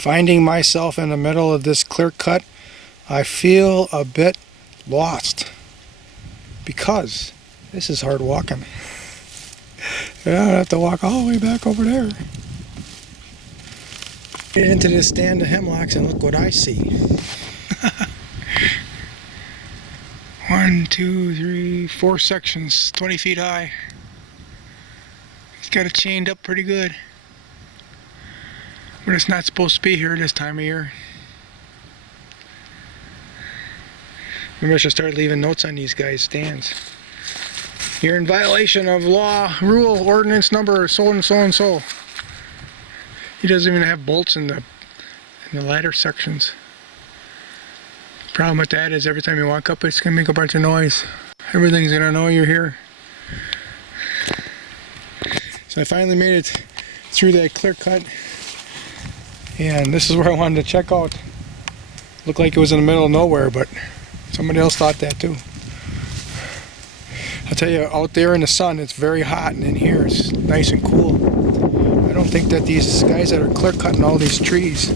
Finding myself in the middle of this clear cut, I feel a bit lost because this is hard walking. And I have to walk all the way back over there. Get into this stand of hemlocks and look what I see. 1, 2, 3, 4 sections, 20 feet high. He's got it chained up pretty good. But it's not supposed to be here this time of year. Maybe I should start leaving notes on these guys' stands. You're in violation of law, rule, ordinance number, so and so and so. He doesn't even have bolts in the ladder sections. Problem with that is every time you walk up, it's going to make a bunch of noise. Everything's going to know you're here. So I finally made it through that clear cut. And this is where I wanted to check out. Looked like it was in the middle of nowhere, but somebody else thought that too. I'll tell you, out there in the sun, it's very hot, and in here it's nice and cool. I don't think that these guys that are clear cutting all these trees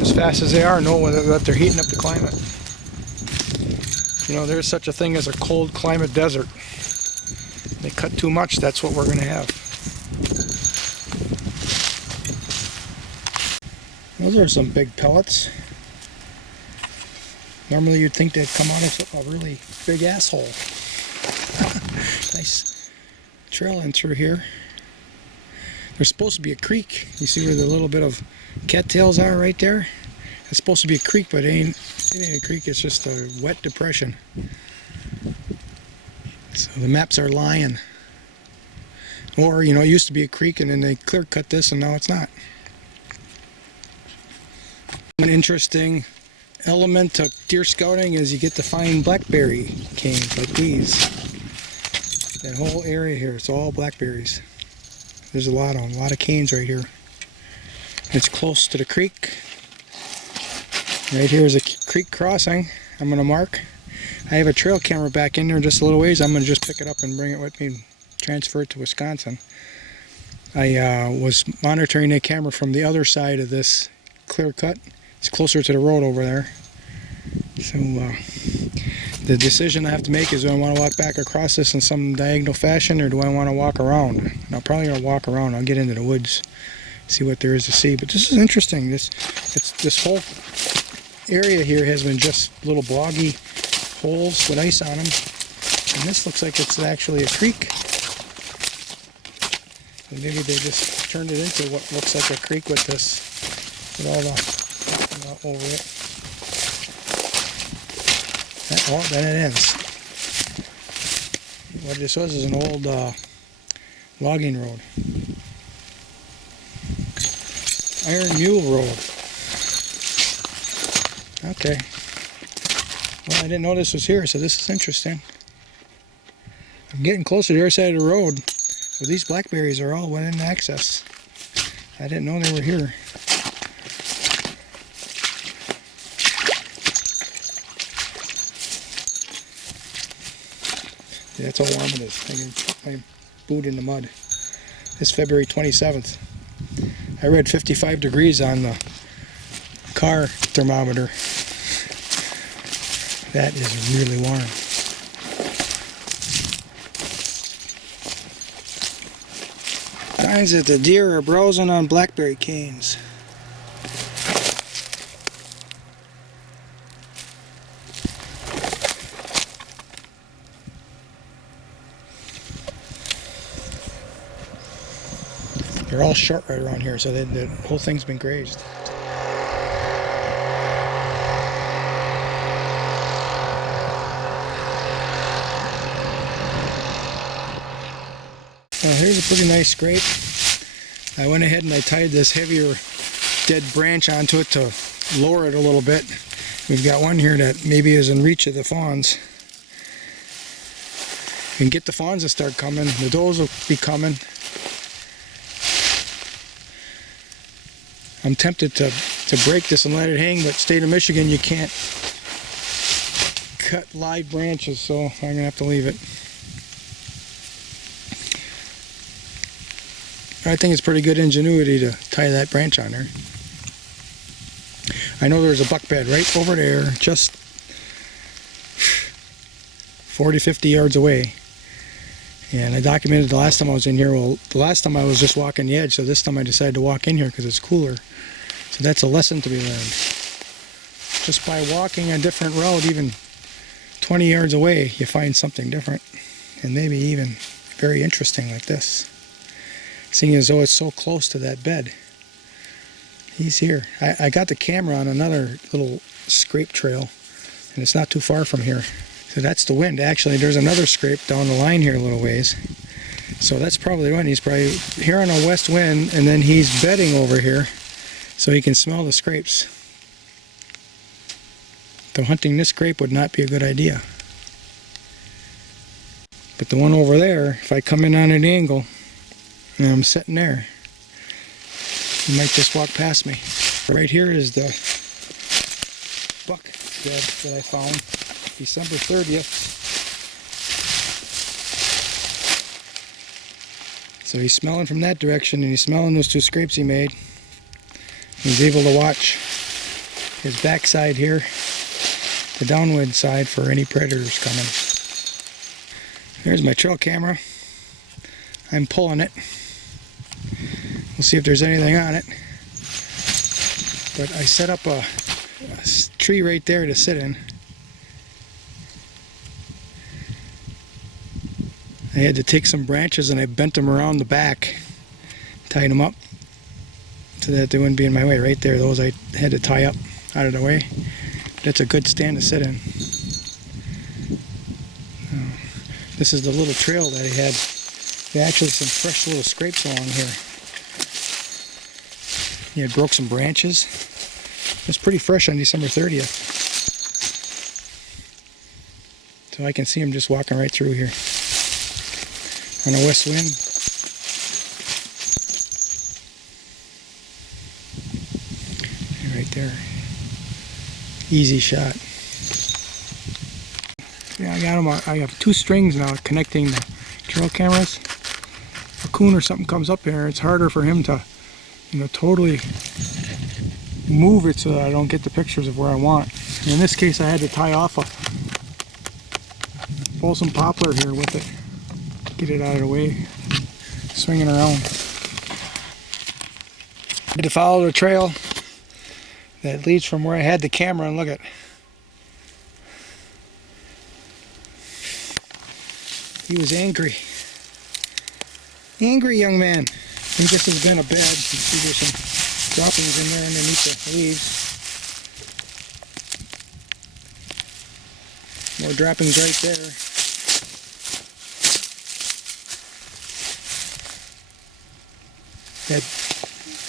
as fast as they are know that they're heating up the climate. You know, there's such a thing as a cold climate desert. They cut too much, that's what we're going to have. Those are some big pellets. Normally you'd think they'd come out of a really big asshole. Nice trail in through here. There's supposed to be a creek. You see where the little bit of cattails are right there? It's supposed to be a creek, but it ain't a creek, it's just a wet depression. So the maps are lying. Or, you know, it used to be a creek and then they clear cut this and now it's not. An interesting element of deer scouting is you get to find blackberry canes like these. That whole area here, it's all blackberries. There's a lot of them, a lot of canes right here. It's close to the creek. Right here is a creek crossing. I'm going to mark. I have a trail camera back in there just a little ways. I'm going to just pick it up and bring it with me and transfer it to Wisconsin. I was monitoring the camera from the other side of this clear cut. It's closer to the road over there. So the decision I have to make is, do I want to walk back across this in some diagonal fashion, or do I want to walk around? And I'm probably going to walk around. I'll get into the woods, see what there is to see. But this is interesting. This whole area here has been just little boggy holes with ice on them. And this looks like it's actually a creek. So maybe they just turned it into what looks like a creek with this, with all the over it. Oh, then it ends. What this was is an old logging road. Iron Mule Road. Okay. Well, I didn't know this was here, so this is interesting. I'm getting closer to the other side of the road. So these blackberries are all within access. I didn't know they were here. Yeah, that's how warm it is. I can put my boot in the mud. It's February 27th. I read 55 degrees on the car thermometer. That is really warm. Signs that the deer are browsing on blackberry canes. They're all short right around here, so the whole thing's been grazed. Here's a pretty nice scrape. I went ahead and I tied this heavier dead branch onto it to lower it a little bit. We've got one here that maybe is in reach of the fawns. We can get the fawns to start coming. The does will be coming. I'm tempted to break this and let it hang, but state of Michigan, you can't cut live branches, so I'm going to have to leave it. I think it's pretty good ingenuity to tie that branch on there. I know there's a buck bed right over there, just 40, 50 yards away. And I documented the last time I was in here. Well, the last time I was just walking the edge, so this time I decided to walk in here because it's cooler. So that's a lesson to be learned. Just by walking a different route, even 20 yards away, you find something different. And maybe even very interesting like this. Seeing as though it's so close to that bed. He's here. I got the camera on another little scrape trail, and it's not too far from here. So that's the wind. Actually, there's another scrape down the line here a little ways. So that's probably the wind. He's probably here on a west wind, and then he's bedding over here so he can smell the scrapes. So hunting this scrape would not be a good idea. But the one over there, if I come in on an angle, and I'm sitting there, he might just walk past me. Right here is the buck bed that I found December 30th. So he's smelling from that direction, and he's smelling those two scrapes he made. He's able to watch his backside here, the downwind side, for any predators coming. Here's my trail camera. I'm pulling it. We'll see if there's anything on it. But I set up a tree right there to sit in. I had to take some branches and I bent them around the back, tied them up so that they wouldn't be in my way. Right there, those I had to tie up out of the way. That's a good stand to sit in. This is the little trail that he had. There are actually some fresh little scrapes along here. He had broke some branches. It was pretty fresh on December 30th. So I can see him just walking right through here. On a west wind. Right there. Easy shot. Yeah, I got him. I have two strings now connecting the trail cameras. If a coon or something comes up here, it's harder for him to, totally move it so that I don't get the pictures of where I want. And in this case, I had to tie off a balsam poplar here with it. Get it out of the way, swinging around. I had to follow the trail that leads from where I had the camera, and look at. He was angry. Angry young man. I think this has been a bed. You can see there's some droppings in there underneath the leaves. More droppings right there. That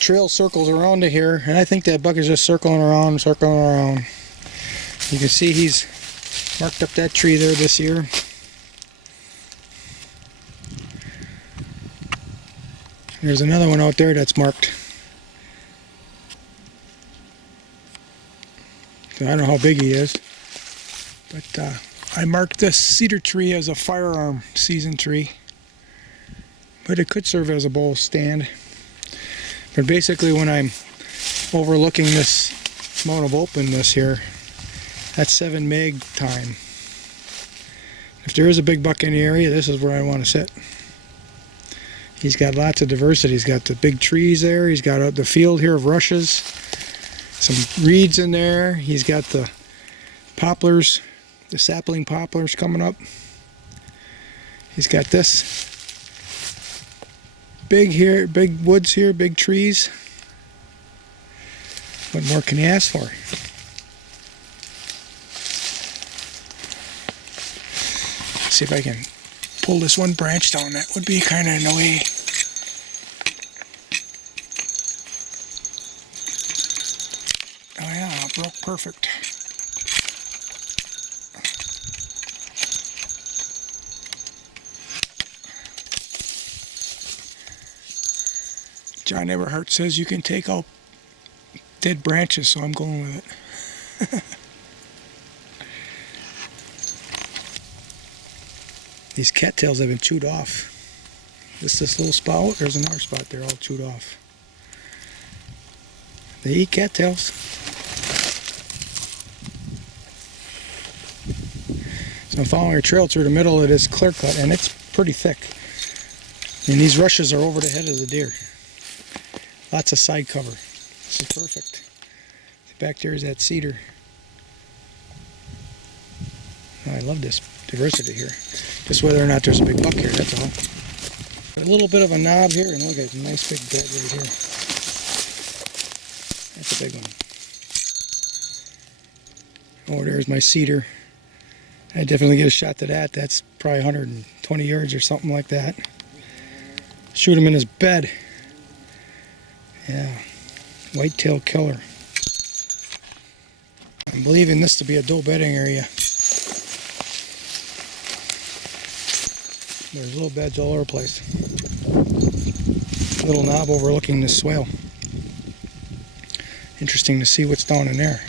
trail circles around to here, and I think that buck is just circling around, circling around. You can see he's marked up that tree there this year. There's another one out there that's marked. So I don't know how big he is, but I marked this cedar tree as a firearm season tree, but it could serve as a bow stand. But basically, when I'm overlooking this amount of openness here, that's 7 meg time. If there is a big buck in the area, this is where I want to sit. He's got lots of diversity. He's got the big trees there. He's got the field here of rushes, some reeds in there. He's got the poplars, the sapling poplars coming up. He's got this. Big here, big woods here, big trees. What more can you ask for? Let's see if I can pull this one branch down. That would be kind of in the way. Oh yeah, it broke perfect. John Everhart says you can take out dead branches, so I'm going with it. These cattails have been chewed off. This little spot, there's another spot there all chewed off. They eat cattails. So I'm following a trail through the middle of this clear cut, and it's pretty thick. And these rushes are over the head of the deer. Lots of side cover. This is perfect. Back there is that cedar. I love this diversity here. Just whether or not there's a big buck here, that's all. A little bit of a knob here, and look at a nice big bed right here. That's a big one. Oh, there's my cedar. I definitely get a shot to that. That's probably 120 yards or something like that. Shoot him in his bed. Yeah, whitetail killer. I'm believing this to be a doe bedding area. There's little beds all over the place. Little knob overlooking this swale. Interesting to see what's down in there.